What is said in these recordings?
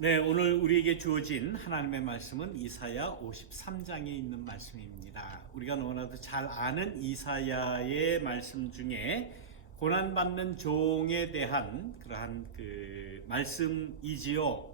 네, 오늘 우리에게 주어진 하나님의 말씀은 이사야 53장에 있는 말씀입니다. 우리가 너무나도 잘 아는 이사야의 말씀 중에 고난받는 종에 대한 그러한 그 말씀이지요.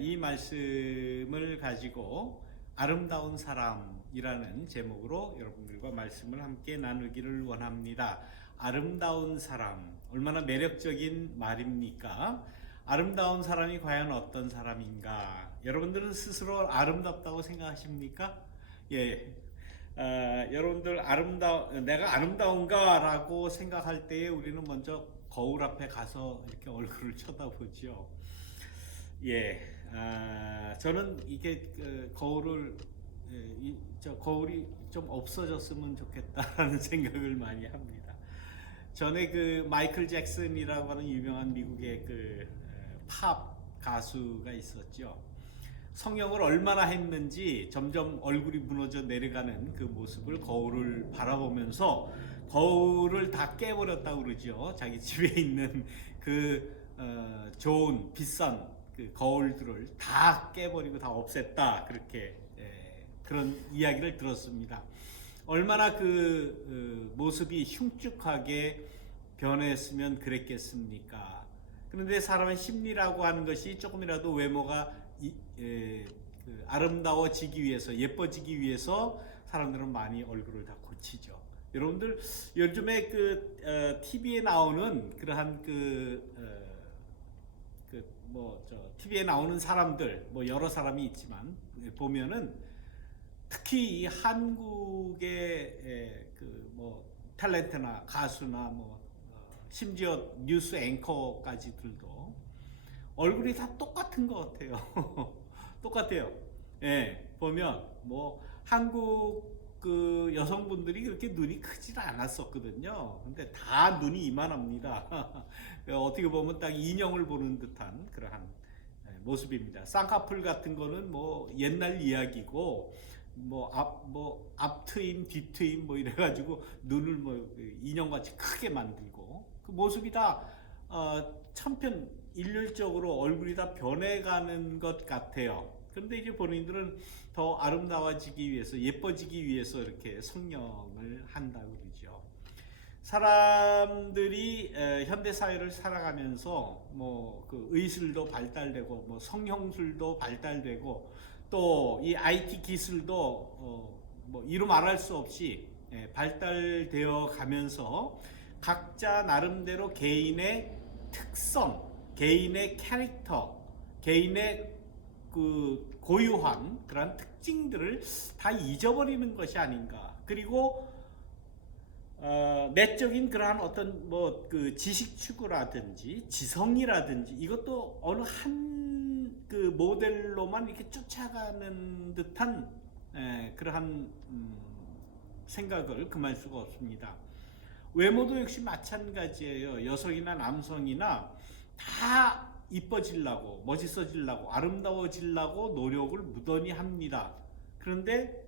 이 말씀을 가지고 아름다운 사람이라는 제목으로 여러분들과 말씀을 함께 나누기를 원합니다. 아름다운 사람, 얼마나 매력적인 말입니까? 아름다운 사람이 과연 어떤 사람인가? 여러분들은 스스로 아름답다고 생각하십니까? 예. 여러분들 내가 아름다운가라고 생각할 때에 우리는 먼저 거울 앞에 가서 이렇게 얼굴을 쳐다보죠. 예. 저는 이게 거울을 저 거울이 좀 없어졌으면 좋겠다라는 생각을 많이 합니다. 전에 그 마이클 잭슨이라고 하는 유명한 미국의 그 팝 가수가 있었죠. 성형을 얼마나 했는지 점점 얼굴이 무너져 내려가는 그 모습을 거울을 바라보면서 거울을 다 깨버렸다고 그러죠. 자기 집에 있는 그 좋은 비싼 그 거울들을 다 깨버리고 다 없앴다, 그렇게 그런 이야기를 들었습니다. 얼마나 그 모습이 흉측하게 변했으면 그랬겠습니까? 그런데 사람의 심리라고 하는 것이 조금이라도 외모가 그 아름다워지기 위해서, 예뻐지기 위해서 사람들은 많이 얼굴을 다 고치죠. 여러분들 요즘에 그 TV에 나오는 그러한 TV에 나오는 사람들, 뭐 여러 사람이 있지만 보면은 특히 이 한국의 그 뭐 탤런트나 가수나 뭐 심지어 뉴스 앵커까지들도 얼굴이 다 똑같은 것 같아요. 똑같아요. 예, 보면 뭐 한국 그 여성분들이 그렇게 눈이 크질 않았었거든요. 근데 다 눈이 이만합니다. 어떻게 보면 딱 인형을 보는 듯한 그러한 모습입니다. 쌍꺼풀 같은 거는 뭐 옛날 이야기고 뭐 앞트임 뒤트임 뭐 이래가지고 눈을 뭐 인형같이 크게 만들고 그 모습이 다 천편 일률적으로 얼굴이 다 변해가는 것 같아요. 그런데 이제 본인들은 더 아름다워지기 위해서, 예뻐지기 위해서 이렇게 성형을 한다고 그러죠. 사람들이 현대 사회를 살아가면서 뭐 그 의술도 발달되고 뭐 성형술도 발달되고 또 이 IT 기술도 뭐 이루 말할 수 없이 발달되어 가면서 각자 나름대로 개인의 특성, 개인의 캐릭터, 개인의 그 고유한 그런 특징들을 다 잊어버리는 것이 아닌가. 그리고 내적인 그러한 어떤 뭐 그 지식 추구라든지 지성이라든지 이것도 어느 한 그 모델로만 이렇게 쫓아가는 듯한 그러한 생각을 금할 수가 없습니다. 외모도 역시 마찬가지예요. 여성이나 남성이나 다 이뻐지려고, 멋있어지려고, 아름다워지려고 노력을 무던히 합니다. 그런데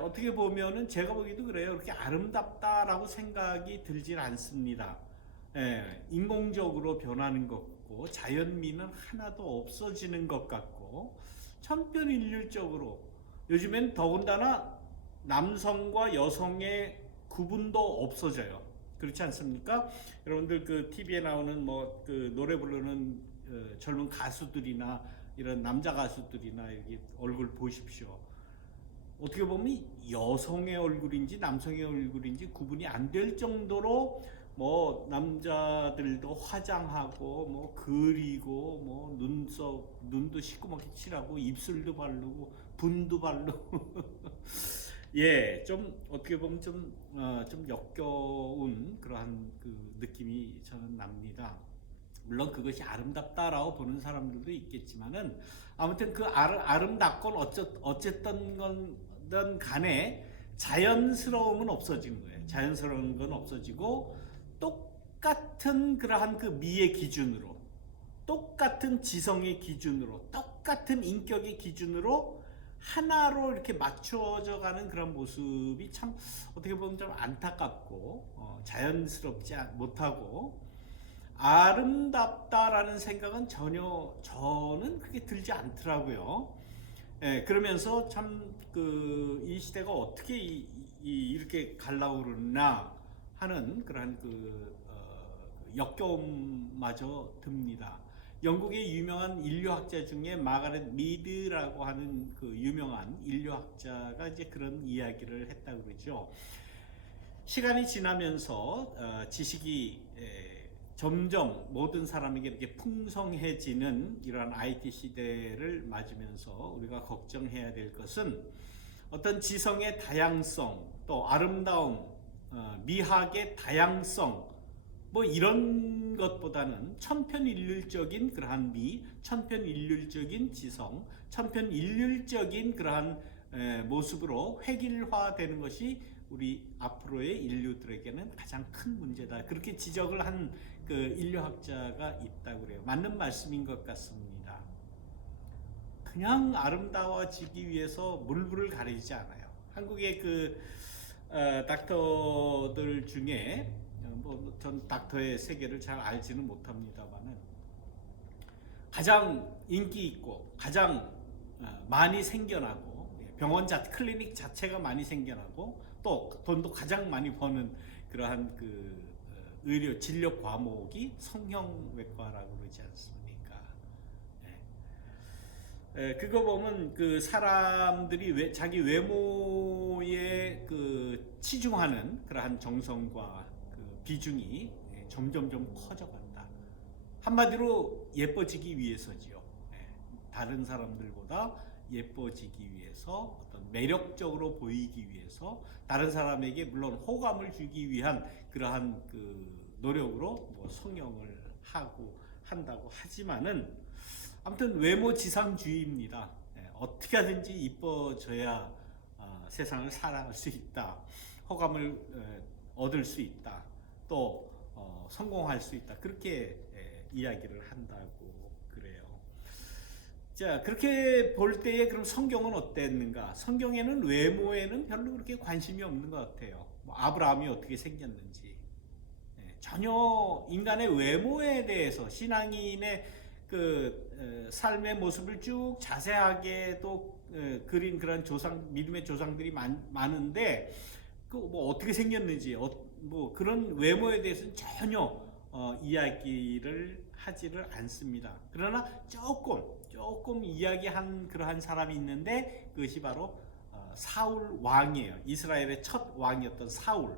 어떻게 보면은 제가 보기도 그래요. 그렇게 아름답다라고 생각이 들질 않습니다. 인공적으로 변하는 것 같고 자연미는 하나도 없어지는 것 같고 천편일률적으로 요즘엔 더군다나 남성과 여성의 구분도 없어져요. 그렇지 않습니까? 여러분들 그 TV에 나오는 뭐 그 노래 부르는 젊은 가수들이나 이런 남자 가수들이나 이렇게 얼굴 보십시오. 어떻게 보면 여성의 얼굴인지 남성의 얼굴인지 구분이 안 될 정도로 뭐 남자들도 화장하고 뭐 그리고 뭐 눈도 시커멓게 칠하고 입술도 바르고 분도 바르고 예, 좀 어떻게 보면 좀 역겨운 그러한 그 느낌이 저는 납니다. 물론 그것이 아름답다라고 보는 사람들도 있겠지만은 아무튼 그 아름답건 어쨌든 건 간에 자연스러움은 없어진 거예요. 자연스러운 건 없어지고 똑같은 그러한 그 미의 기준으로, 똑같은 지성의 기준으로, 똑같은 인격의 기준으로 하나로 이렇게 맞춰져 가는 그런 모습이 참 어떻게 보면 좀 안타깝고 자연스럽지 못하고 아름답다라는 생각은 전혀 저는 그렇게 들지 않더라고요. 예, 그러면서 참 이 시대가 어떻게 이렇게 갈라고 그러나 하는 그러한 역겨움마저 듭니다. 영국의 유명한 인류학자 중에 마가렛 미드라고 하는 그 유명한 인류학자가 이제 그런 이야기를 했다고 그러죠. 시간이 지나면서 지식이 점점 모든 사람에게 이렇게 풍성해지는 이러한 IT 시대를 맞으면서 우리가 걱정해야 될 것은 어떤 지성의 다양성, 또 아름다움, 미학의 다양성, 뭐 이런 것보다는 천편일률적인 그러한 미, 천편일률적인 지성, 천편일률적인 그러한 모습으로 획일화되는 것이 우리 앞으로의 인류들에게는 가장 큰 문제다. 그렇게 지적을 한 그 인류학자가 있다고 그래요. 맞는 말씀인 것 같습니다. 그냥 아름다워지기 위해서 물불을 가리지 않아요. 한국의 닥터들 중에 전 닥터의 세계를 잘 알지는 못합니다만은 가장 인기 있고 가장 많이 생겨나고 병원 클리닉 자체가 많이 생겨나고 또 돈도 가장 많이 버는 그러한 의료 진료 과목이 성형외과라고 그러지 않습니까? 그거 보면 그 사람들이 자기 외모에 치중하는 그러한 정성과 비중이 점점점 커져간다. 한마디로 예뻐지기 위해서지요. 다른 사람들보다 예뻐지기 위해서, 어떤 매력적으로 보이기 위해서, 다른 사람에게 물론 호감을 주기 위한 그러한 노력으로 뭐 성형을 한다고 하지만은 아무튼 외모 지상주의입니다. 어떻게 하든지 이뻐져야 세상을 살아갈 수 있다. 호감을 얻을 수 있다. 또 성공할 수 있다. 그렇게 이야기를 한다고 그래요. 자, 그렇게 볼 때에 그럼 성경은 어땠는가? 성경에는 외모에는 별로 그렇게 관심이 없는 것 같아요. 뭐 아브라함이 어떻게 생겼는지 전혀 인간의 외모에 대해서 신앙인의 삶의 모습을 쭉 자세하게 또 그린 그런 믿음의 조상들이 많은데 뭐 어떻게 생겼는지 뭐 그런 외모에 대해서는 전혀 이야기를 하지를 않습니다. 그러나 조금 이야기한 그러한 사람이 있는데 그것이 바로 사울 왕이에요. 이스라엘의 첫 왕이었던 사울.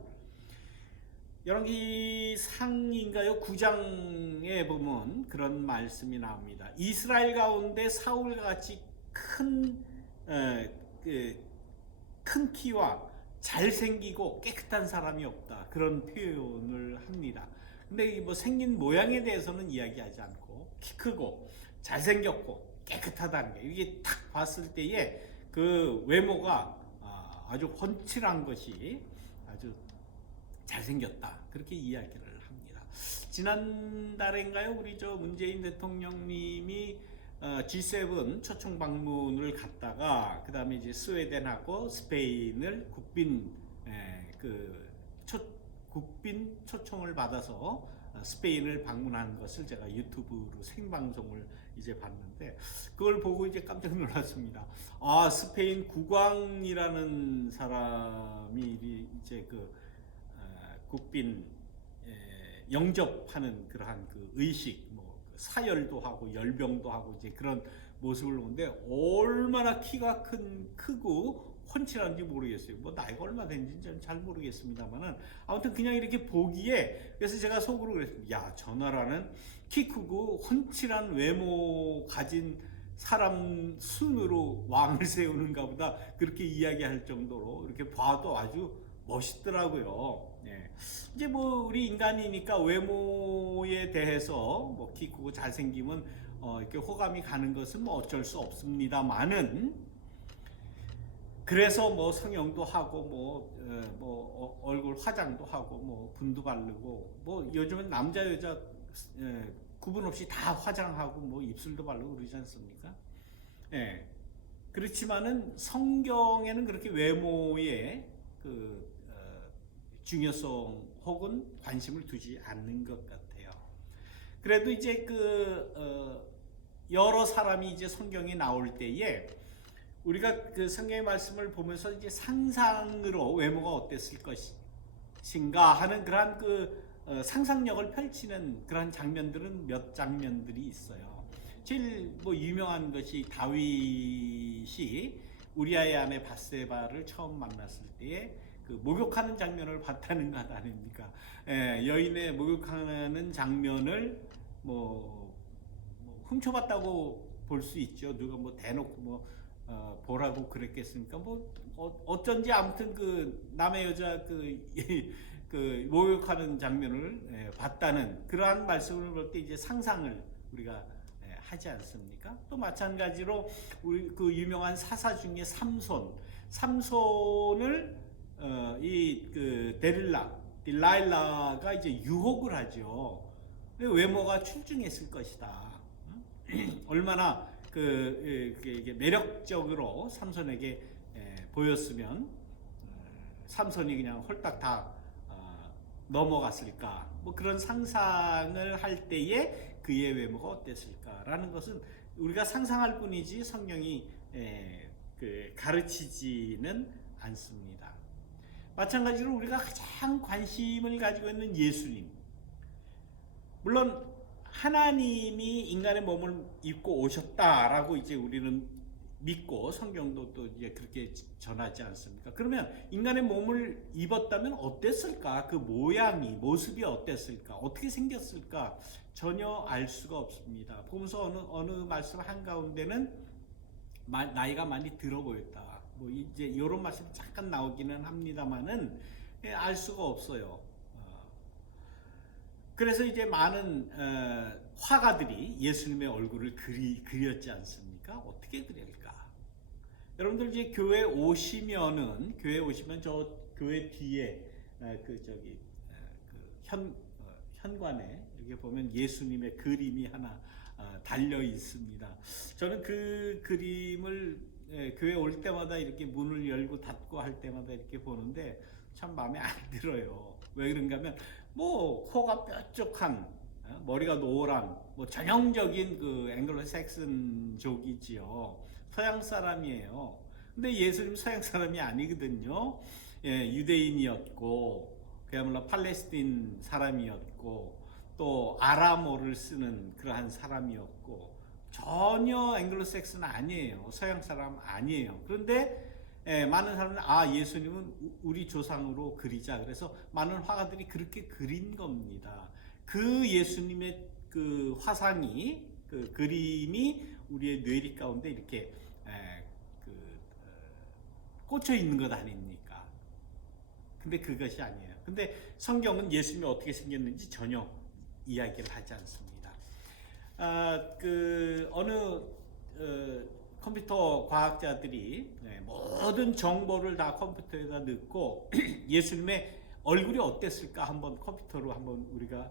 열왕기상인가요? 9장에 보면 그런 말씀이 나옵니다. 이스라엘 가운데 사울과 같이 큰 키와 잘생기고 깨끗한 사람이 없다. 그런 표현을 합니다. 근데 뭐 생긴 모양에 대해서는 이야기하지 않고 키 크고 잘생겼고 깨끗하다는 게 이게 딱 봤을 때에 그 외모가 아주 훤칠한 것이 아주 잘생겼다. 그렇게 이야기를 합니다. 지난달인가요? 우리 문재인 대통령님이 G7 초청 방문을 갔다가 그 다음에 이제 스웨덴하고 스페인을 국빈 초청을 받아서 스페인을 방문한 것을 제가 유튜브로 생방송을 이제 봤는데 그걸 보고 이제 깜짝 놀랐습니다. 아, 스페인 국왕이라는 사람이 이제 국빈 영접하는 그러한 의식, 뭐 사열도 하고 열병도 하고 이제 그런 모습을 보는데 얼마나 키가 크고 훤칠한지 모르겠어요. 뭐 나이가 얼마 된지는 잘 모르겠습니다만은 아무튼 그냥 이렇게 보기에 그래서 제가 속으로 그랬습니다. 야, 저 나라는 키 크고 훤칠한 외모 가진 사람 순으로 왕을 세우는가 보다 그렇게 이야기할 정도로 이렇게 봐도 아주 멋있더라고요. 이제 뭐 우리 인간이니까 외모에 대해서 뭐 키 크고 잘생기면 이렇게 호감이 가는 것은 뭐 어쩔 수 없습니다만은 그래서 뭐 성형도 하고 얼굴 화장도 하고 뭐 분도 바르고 뭐 요즘은 남자 여자 구분 없이 다 화장하고 뭐 입술도 바르고 그러지 않습니까? 그렇지만은 성경에는 그렇게 외모에 중요성 혹은 관심을 두지 않는 것 같아요. 그래도 이제 여러 사람이 이제 성경에 나올 때에 우리가 그 성경의 말씀을 보면서 이제 상상으로 외모가 어땠을 것인가 하는 그러한 상상력을 펼치는 그런 장면들은 몇 장면들이 있어요. 제일 뭐 유명한 것이 다윗이 우리아의 아내 바세바를 처음 만났을 때에 그 목욕하는 장면을 봤다는 것 아닙니까? 여인의 목욕하는 장면을 훔쳐봤다고 볼 수 있죠. 누가 뭐 대놓고 보라고 그랬겠습니까? 어쩐지 아무튼 그 남의 여자 그 목욕하는 장면을 봤다는 그러한 말씀을 볼 때 이제 상상을 우리가 하지 않습니까? 또 마찬가지로 우리 그 유명한 사사 중에 삼손을 딜라일라가 이제 유혹을 하죠. 외모가 출중했을 것이다. 얼마나 이게 매력적으로 삼손에게 보였으면 삼손이 그냥 홀딱 다 넘어갔을까? 뭐 그런 상상을 할 때에 그의 외모가 어땠을까라는 것은 우리가 상상할 뿐이지 성경이 가르치지는 않습니다. 마찬가지로 우리가 가장 관심을 가지고 있는 예수님, 물론 하나님이 인간의 몸을 입고 오셨다라고 이제 우리는 믿고 성경도 또 이제 그렇게 전하지 않습니까? 그러면 인간의 몸을 입었다면 어땠을까? 그 모습이 어땠을까? 어떻게 생겼을까? 전혀 알 수가 없습니다. 보면서 어느 말씀 한가운데는 나이가 많이 들어 보였다. 뭐 이제 이런 말씀이 잠깐 나오기는 합니다만은 알 수가 없어요. 그래서 이제 많은 화가들이 예수님의 얼굴을 그렸지 않습니까? 어떻게 그릴까? 여러분들 이제 교회 오시면 저 교회 뒤에 현관에 이렇게 보면 예수님의 그림이 하나 달려 있습니다. 저는 그 그림을 교회 올 때마다 이렇게 문을 열고 닫고 할 때마다 이렇게 보는데 참 마음에 안 들어요. 왜 그런가 하면 코가 뾰족한, 머리가 노란, 전형적인 그 앵글로 삭슨족이지요. 서양 사람이에요. 근데 예수님 서양 사람이 아니거든요. 유대인이었고, 그야말로 팔레스틴 사람이었고, 또 아람어를 쓰는 그러한 사람이었고, 전혀 앵글로색슨 아니에요. 서양 사람 아니에요. 그런데 많은 사람들은 예수님은 우리 조상으로 그리자. 그래서 많은 화가들이 그렇게 그린 겁니다. 그 예수님의 그 화상이, 그 그림이 우리의 뇌리 가운데 이렇게 꽂혀 있는 것 아닙니까? 근데 그것이 아니에요. 근데 성경은 예수님이 어떻게 생겼는지 전혀 이야기를 하지 않습니다. 어느 컴퓨터 과학자들이 모든 정보를 다 컴퓨터에다 넣고 예수님의 얼굴이 어땠을까 한번 컴퓨터로 한번 우리가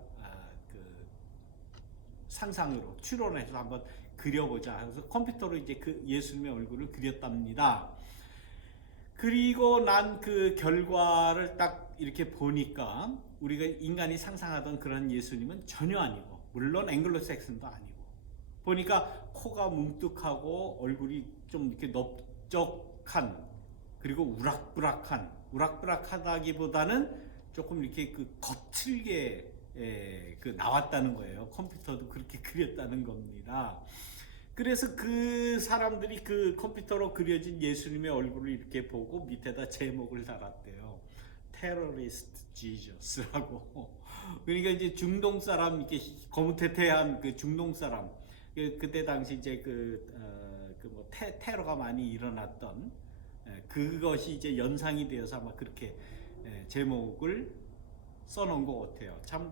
상상으로 추론해서 한번 그려보자. 그래서 컴퓨터로 이제 그 예수님의 얼굴을 그렸답니다. 그리고 난 그 결과를 딱 이렇게 보니까 우리가 인간이 상상하던 그런 예수님은 전혀 아니고, 물론 앵글로색슨도 아니고, 보니까 코가 뭉뚝하고 얼굴이 좀 이렇게 넓적한, 그리고 우락부락하다기보다는 조금 이렇게 거칠게 나왔다는 거예요. 컴퓨터도 그렇게 그렸다는 겁니다. 그래서 그 사람들이 그 컴퓨터로 그려진 예수님의 얼굴을 이렇게 보고 밑에다 제목을 달았대요. 테러리스트 지저스라고. 그러니까 이제 중동 사람, 이렇게 거무태태한 그 중동 사람, 그때 당시 이제 테러가 많이 일어났던 그것이 이제 연상이 되어서 아마 그렇게 제목을 써놓은 것 같아요. 참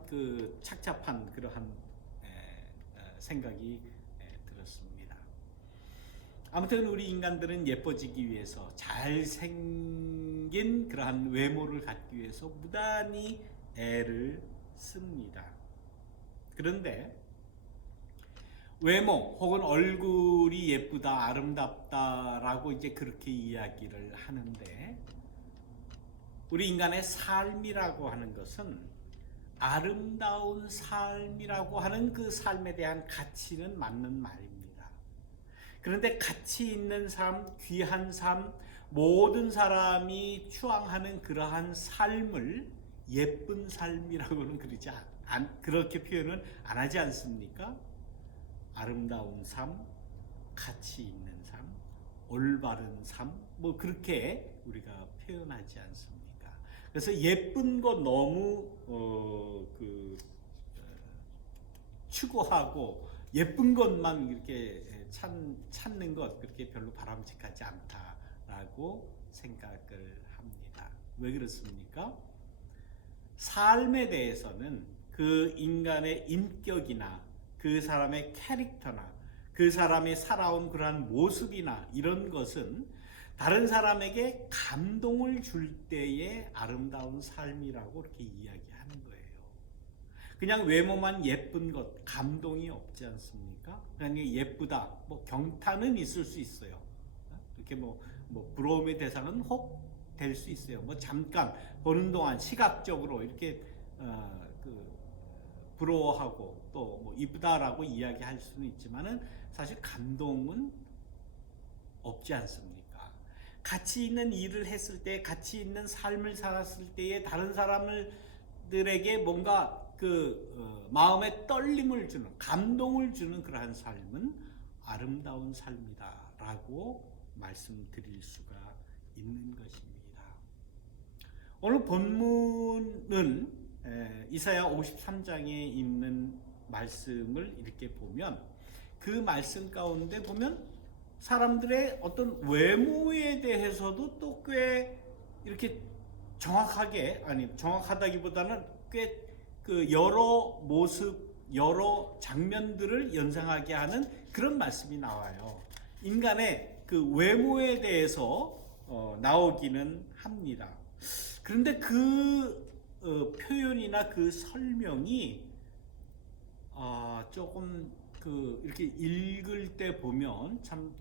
착잡한 그러한 생각이 들었습니다. 아무튼 우리 인간들은 예뻐지기 위해서, 잘생긴 그러한 외모를 갖기 위해서 무단히 애를 씁니다. 그런데 외모 혹은 얼굴이 예쁘다, 아름답다라고 이제 그렇게 이야기를 하는데, 우리 인간의 삶이라고 하는 것은 아름다운 삶이라고 하는 그 삶에 대한 가치는 맞는 말입니다. 그런데 가치 있는 삶, 귀한 삶, 모든 사람이 추앙하는 그러한 삶을 예쁜 삶이라고는 그렇게 표현은 안 하지 않습니까? 아름다운 삶, 가치 있는 삶, 올바른 삶, 뭐 그렇게 우리가 표현하지 않습니까? 그래서 예쁜 거 너무 추구하고 예쁜 것만 이렇게 찾는 것 그렇게 별로 바람직하지 않다라고 생각을 합니다. 왜 그렇습니까? 삶에 대해서는 그 인간의 인격이나 그 사람의 캐릭터나 그 사람이 살아온 그러한 모습이나 이런 것은 다른 사람에게 감동을 줄 때의 아름다운 삶이라고 이렇게 이야기하는 거예요. 그냥 외모만 예쁜 것, 감동이 없지 않습니까? 그냥 예쁘다, 뭐 경탄은 있을 수 있어요. 이렇게 뭐 부러움의 대상은 혹 될 수 있어요. 뭐 잠깐 보는 동안 시각적으로 이렇게 부러워하고 또 뭐 이쁘다라고 이야기할 수는 있지만은 사실 감동은 없지 않습니까? 가치 있는 일을 했을 때, 가치 있는 삶을 살았을 때에 다른 사람들에게 뭔가 마음에 떨림을 주는, 감동을 주는 그러한 삶은 아름다운 삶이다라고 말씀드릴 수가 있는 것입니다. 오늘 본문은 이사야 53장에 있는 말씀을 이렇게 보면 그 말씀 가운데 보면 사람들의 어떤 외모에 대해서도 또 꽤 이렇게 정확하다기보다는 꽤 여러 모습, 여러 장면들을 연상하게 하는 그런 말씀이 나와요. 인간의 그 외모에 대해서 나오기는 합니다. 그런데 표현이나 그 설명이 조금 이렇게 읽을 때 보면 참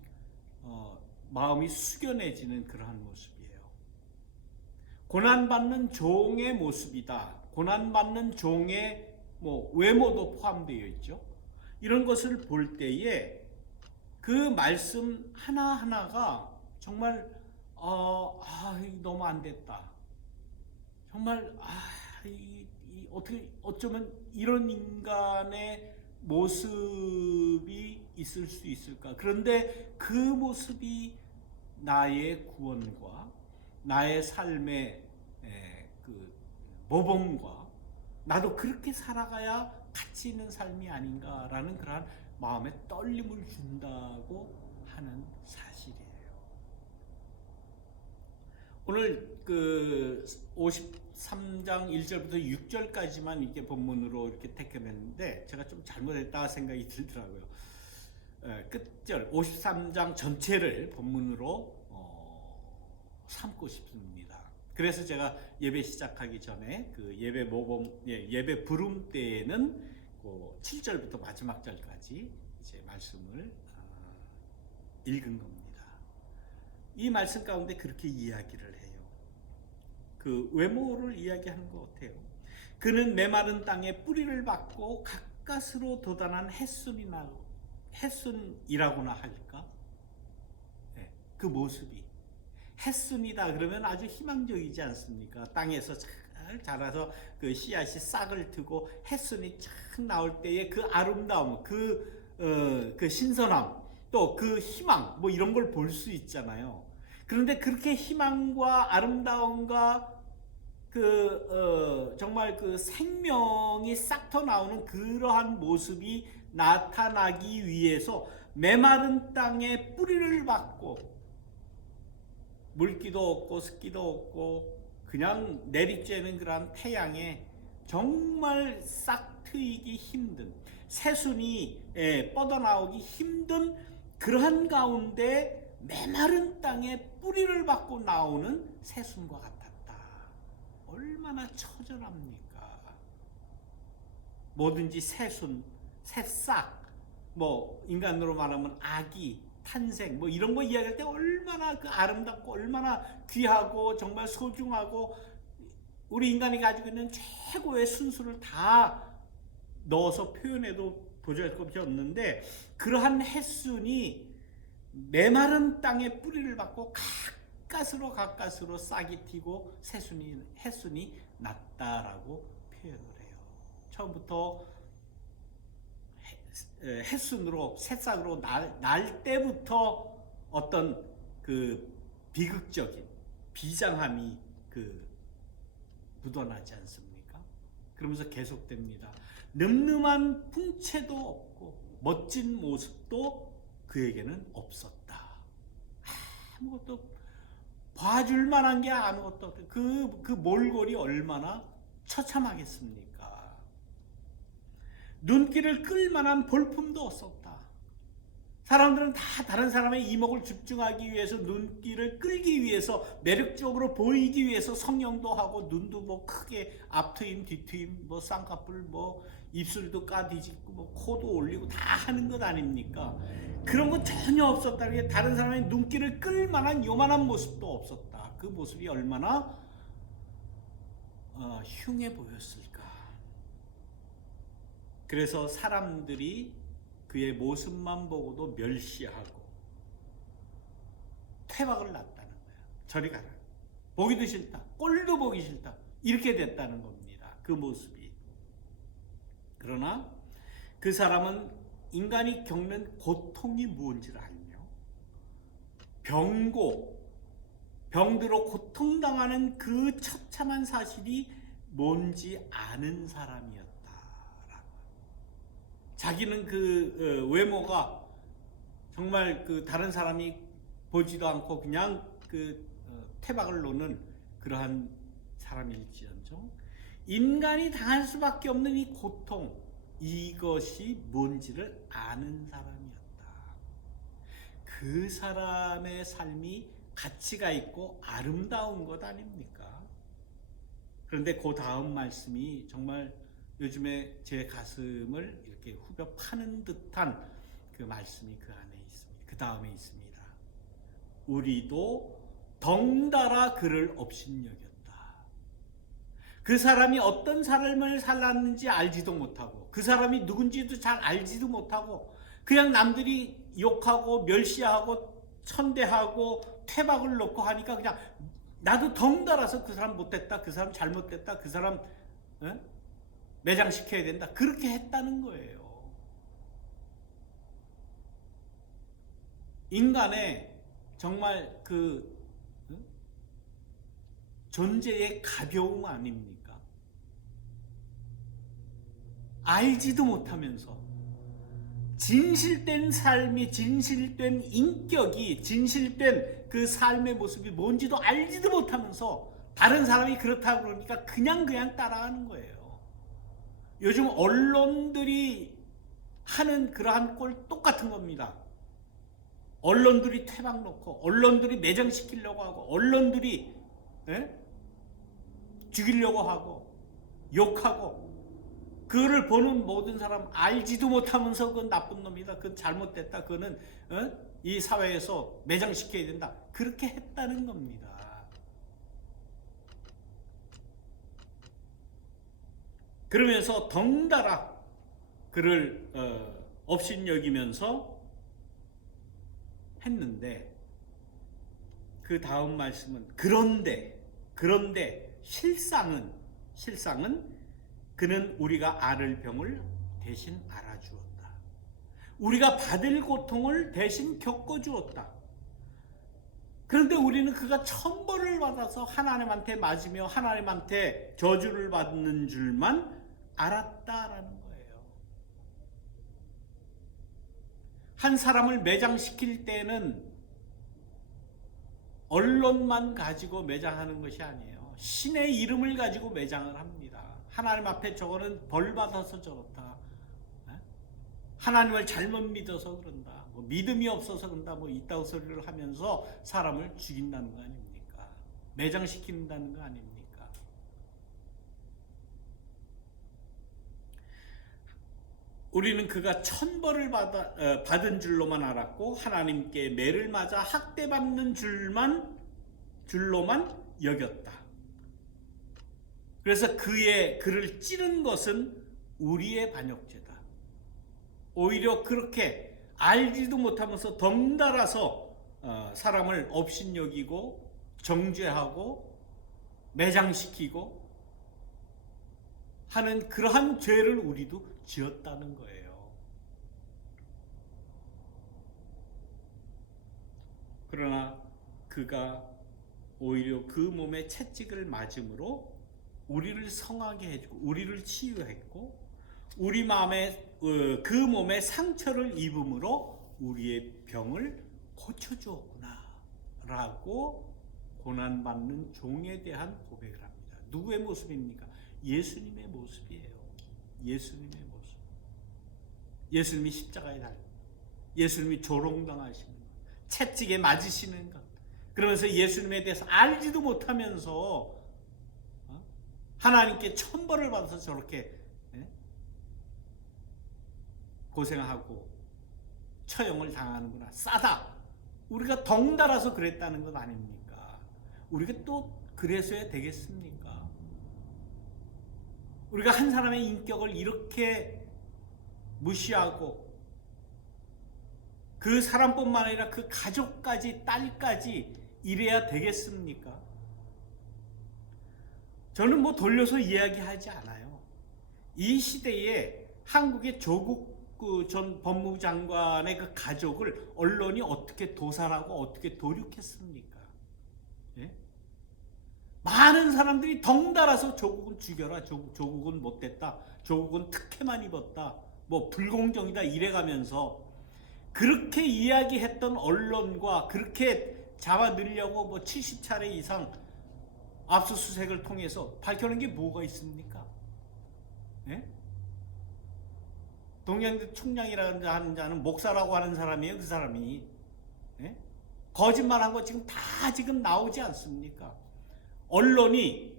마음이 숙연해지는 그러한 모습이에요. 고난받는 종의 모습이다. 고난받는 종의 외모도 포함되어 있죠. 이런 것을 볼 때에 그 말씀 하나하나가 정말 너무 안 됐다. 정말 어쩌면 이런 인간의 모습이 있을 수 있을까? 그런데 그 모습이 나의 구원과 나의 삶의 모범과 나도 그렇게 살아가야 가치 있는 삶이 아닌가라는 그러한 마음에 떨림을 준다고 하는 사실이에요. 오늘 53장 1절부터 6절까지만 이렇게 본문으로 이렇게 택했는데 제가 좀 잘못했다 생각이 들더라고요. 끝절 53장 전체를 본문으로 삼고 싶습니다. 그래서 제가 예배 시작하기 전에 예배 부름 때에는 7절부터 마지막 절까지 이제 말씀을 읽은 겁니다. 이 말씀 가운데 그렇게 이야기를 해요. 그 외모를 이야기하는 것 같아요. 그는 메마른 땅에 뿌리를 박고 가까스로 돋아난 햇순이라고나 할까? 네, 그 모습이 햇순이다 그러면 아주 희망적이지 않습니까? 땅에서 잘 자라서 그 씨앗이 싹을 트고 햇순이 착 나올 때의 그 아름다움, 그 신선함, 또 그 희망, 이런 걸 볼 수 있잖아요. 그런데 그렇게 희망과 아름다움과 정말 그 생명이 싹 터 나오는 그러한 모습이 나타나기 위해서 메마른 땅에 뿌리를 박고 물기도 없고 습기도 없고 그냥 내리쬐는 그런 태양에 정말 싹 트이기 힘든 새순이 뻗어나오기 힘든 그러한 가운데 메마른 땅에 뿌리를 박고 나오는 새순과 같았다. 얼마나 처절합니까? 뭐든지 새순, 새싹, 인간으로 말하면 아기, 탄생, 이런 거 이야기할 때 얼마나 그 아름답고 얼마나 귀하고 정말 소중하고 우리 인간이 가지고 있는 최고의 순수를 다 넣어서 표현해도 도저히 것이 없는데, 그러한 햇순이 메마른 땅에 뿌리를 받고 가까스로 싹이 튀고 햇순이 났다라고 표현을 해요. 처음부터 햇순으로 새싹으로 날 때부터 어떤 그 비극적인 비장함이 묻어나지 않습니까? 그러면서 계속됩니다. 늠름한 풍채도 없고 멋진 모습도 그에게는 없었다. 아무것도 봐줄 만한 게 아무것도 없다. 그 몰골이 얼마나 처참하겠습니까? 눈길을 끌 만한 볼품도 없었다. 사람들은 다 다른 사람의 이목을 집중하기 위해서, 눈길을 끌기 위해서, 매력적으로 보이기 위해서 성형도 하고, 눈도 뭐 크게 앞트임 뒤트임 뭐 쌍꺼풀 뭐 입술도 까뒤집고 뭐 코도 올리고 다 하는 것 아닙니까? 그런 건 전혀 없었다. 다른 사람의 눈길을 끌 만한 요만한 모습도 없었다. 그 모습이 얼마나 흉해 보였을까. 그래서 사람들이 그의 모습만 보고도 멸시하고 퇴박을 났다는 거야. 저리 가라. 보기도 싫다. 꼴도 보기 싫다. 이렇게 됐다는 겁니다. 그 모습이. 그러나 그 사람은 인간이 겪는 고통이 무엇인지를 알며, 병들어 고통당하는 그 처참한 사실이 뭔지 아는 사람이었다. 자기는 그 외모가 정말 그 다른 사람이 보지도 않고 그냥 태박을 놓는 그러한 사람일지언정, 인간이 당할 수밖에 없는 이 고통, 이것이 뭔지를 아는 사람이었다. 그 사람의 삶이 가치가 있고 아름다운 것 아닙니까? 그런데 그 다음 말씀이 정말 요즘에 제 가슴을 이렇게 후벼 파는 듯한 그 말씀이 그 안에 있습니다. 그 다음에 있습니다. 우리도 덩달아 그를 업신여겼다. 그 사람이 어떤 삶을 살았는지 알지도 못하고, 그 사람이 누군지도 잘 알지도 못하고, 그냥 남들이 욕하고 멸시하고 천대하고 퇴박을 놓고 하니까 그냥 나도 덩달아서 그 사람 못됐다, 그 사람 잘못됐다, 그 사람 매장시켜야 된다, 그렇게 했다는 거예요. 인간의 정말 존재의 가벼움 아닙니까? 알지도 못하면서 진실된 삶이, 진실된 인격이, 진실된 그 삶의 모습이 뭔지도 알지도 못하면서 다른 사람이 그렇다고 그러니까 그냥 따라하는 거예요. 요즘 언론들이 하는 그러한 꼴 똑같은 겁니다. 언론들이 퇴박 놓고, 언론들이 매장시키려고 하고, 언론들이 죽이려고 하고 욕하고, 그거를 보는 모든 사람 알지도 못하면서 그건 나쁜 놈이다, 그건 잘못됐다, 그거는 이 사회에서 매장시켜야 된다, 그렇게 했다는 겁니다. 그러면서 덩달아 그를 업신여기면서 했는데, 그 다음 말씀은 그런데 실상은 그는 우리가 앓을 병을 대신 알아주었다. 우리가 받을 고통을 대신 겪어주었다. 그런데 우리는 그가 천벌을 받아서 하나님한테 맞으며 하나님한테 저주를 받는 줄만 알았다라는 거예요. 한 사람을 매장시킬 때는 언론만 가지고 매장하는 것이 아니에요. 신의 이름을 가지고 매장을 합니다. 하나님 앞에 저거는 벌 받아서 저렇다, 하나님을 잘못 믿어서 그런다, 뭐 믿음이 없어서 그런다, 뭐 이따구 소리를 하면서 사람을 죽인다는 거 아닙니까? 매장시킨다는 거 아닙니까? 우리는 그가 천벌을 받은 줄로만 알았고, 하나님께 매를 맞아 학대받는 줄로만 여겼다. 그래서 그를 찌른 것은 우리의 반역죄다. 오히려 그렇게 알지도 못하면서 덩달아서 사람을 업신여기고 정죄하고 매장시키고 하는 그러한 죄를 우리도 지었다는 거예요. 그러나 그가 오히려 그 몸에 채찍을 맞음으로 우리를 성하게 해주고 우리를 치유했고 우리 마음에 그 몸에 상처를 입음으로 우리의 병을 고쳐주었구나 라고 고난받는 종에 대한 고백을 합니다. 누구의 모습입니까? 예수님의 모습이에요. 예수님의 모습. 예수님이 십자가에 달려 예수님이 조롱당하시는 것, 채찍에 맞으시는 것, 그러면서 예수님에 대해서 알지도 못하면서 하나님께 천벌을 받아서 저렇게 고생하고 처형을 당하는구나. 싸다. 우리가 덩달아서 그랬다는 것 아닙니까? 우리가 또 그래서야 되겠습니까? 우리가 한 사람의 인격을 이렇게 무시하고 그 사람뿐만 아니라 그 가족까지 딸까지 이래야 되겠습니까? 저는 뭐 돌려서 이야기하지 않아요. 이 시대에 한국의 조국 전 법무부 장관의 그 가족을 언론이 어떻게 도살하고 어떻게 도륙했습니까? 예? 많은 사람들이 덩달아서 조국은 죽여라, 조국은 못됐다, 조국은 특혜만 입었다, 뭐 불공정이다 이래가면서 그렇게 이야기했던 언론과 그렇게 잡아들려고 뭐 70차례 이상 압수수색을 통해서 밝혀낸 게 뭐가 있습니까? 예? 동양대 총장이라는 하는 자는 목사라고 하는 사람이에요. 그 사람이 예? 거짓말한 거 지금 다 지금 나오지 않습니까? 언론이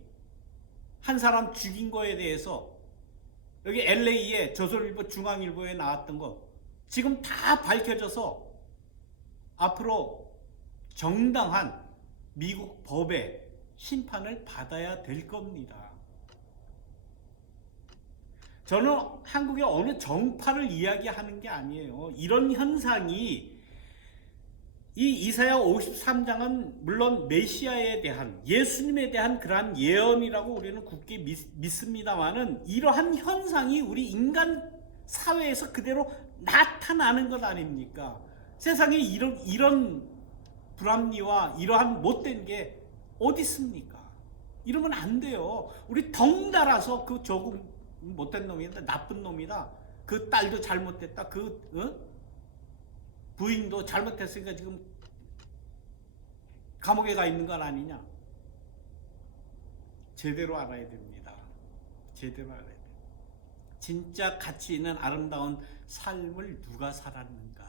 한 사람 죽인 거에 대해서 여기 LA에 조선일보 중앙일보에 나왔던 거 지금 다 밝혀져서 앞으로 정당한 미국 법의 심판을 받아야 될 겁니다. 저는 한국의 어느 정파를 이야기하는 게 아니에요. 이런 현상이 이 이사야 53장은 물론 메시아에 대한 예수님에 대한 그러한 예언이라고 우리는 굳게 믿습니다만은 이러한 현상이 우리 인간 사회에서 그대로 나타나는 것 아닙니까? 세상에 이런 불합리와 이러한 못된 게 어디 있습니까? 이러면 안 돼요. 우리 덩달아서 그 조금 못된 놈이다, 나쁜 놈이다, 그 딸도 잘못됐다, 부인도 잘못했으니까 지금 감옥에 가 있는 건 아니냐? 제대로 알아야 됩니다. 제대로 알아야 돼요. 진짜 가치 있는 아름다운 삶을 누가 살았는가?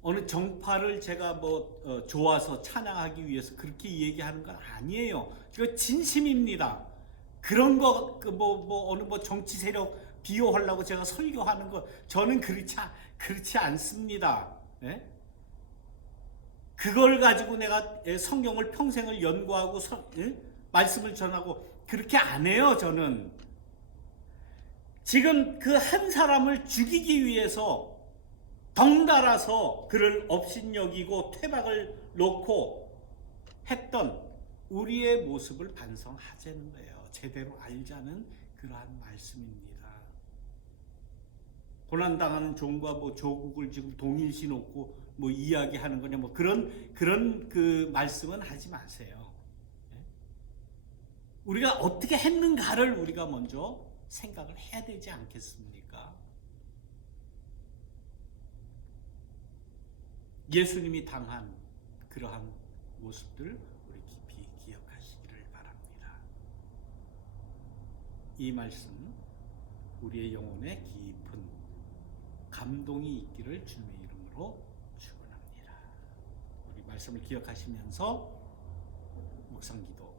어느 정파를 제가 좋아서 찬양하기 위해서 그렇게 얘기하는 건 아니에요. 이거 진심입니다. 그런 거 어느 정치 세력 비호하려고 제가 설교하는 거 저는 그렇지 않습니다. 예? 그걸 가지고 내가 성경을 평생을 연구하고 말씀을 전하고 그렇게 안 해요. 저는 지금 그 한 사람을 죽이기 위해서 덩달아서 그를 업신여기고 퇴박을 놓고 했던 우리의 모습을 반성하자는 거예요. 제대로 알자는 그러한 말씀입니다. 고난당하는 종과 조국을 지금 동일시 놓고 이야기하는 거냐 그런 그 말씀은 하지 마세요. 우리가 어떻게 했는가를 우리가 먼저 생각을 해야 되지 않겠습니까? 예수님이 당한 그러한 모습들 우리 깊이 기억하시기를 바랍니다. 이 말씀 우리의 영혼에 깊은 감동이 있기를 주님의 이름으로 축원합니다. 우리 말씀을 기억하시면서 묵상기도